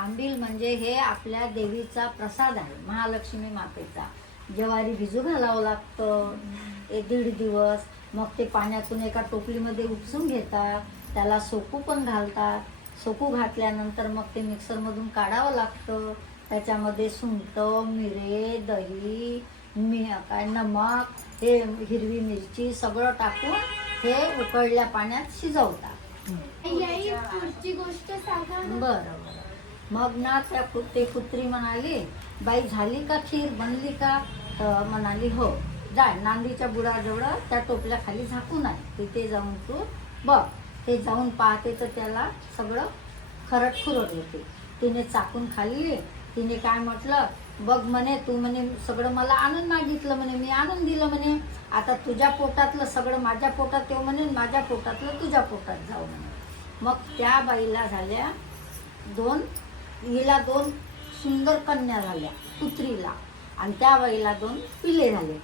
आंबील म्हणजे हे आपल्या देवीचा प्रसाद आहे, महालक्ष्मी मातेचा. ज्वारी भिजू घालावं लागतं 1-1.5 दिवस. मग ते पाण्यातून एका टोपलीमध्ये उपसून घेतात, त्याला सोकू पण घालतात. सोकू घातल्यानंतर मग ते मिक्सरमधून काढावं लागतं. त्याच्यामध्ये सुंठ, मिरे, दही, नमक, हे हिरवी मिरची सगळं टाकून हे उकळल्या पाण्यात शिजवतात. पुढची गोष्ट सांगा. बरं. मग ना ते पुत्री म्हणाली, बाई झाली का खीर, बनली का? तर म्हणाली हो. जाय नांदीच्या बुडाजवळ त्या टोपल्या खाली झाकून आहे, तिथे जाऊन तू बघ. ते जाऊन पाहते तर त्याला सगळं खरट खुरट होते. तिने चाकून खाल्ली. तिने काय म्हटलं, बघ म्हणे, तू म्हणे सगळं मला आणून मागितलं म्हणे, मी आणून दिलं म्हणे. आता तुझ्या पोटातलं सगळं माझ्या पोटात येऊ म्हणे, माझ्या पोटातलं तुझ्या पोटात जाऊ म्हणे. मग त्या बाईला झाल्या हिला 2 सुंदर कन्या झाल्या पुत्रीला, आणि त्या बाईला 2 पिले झाले.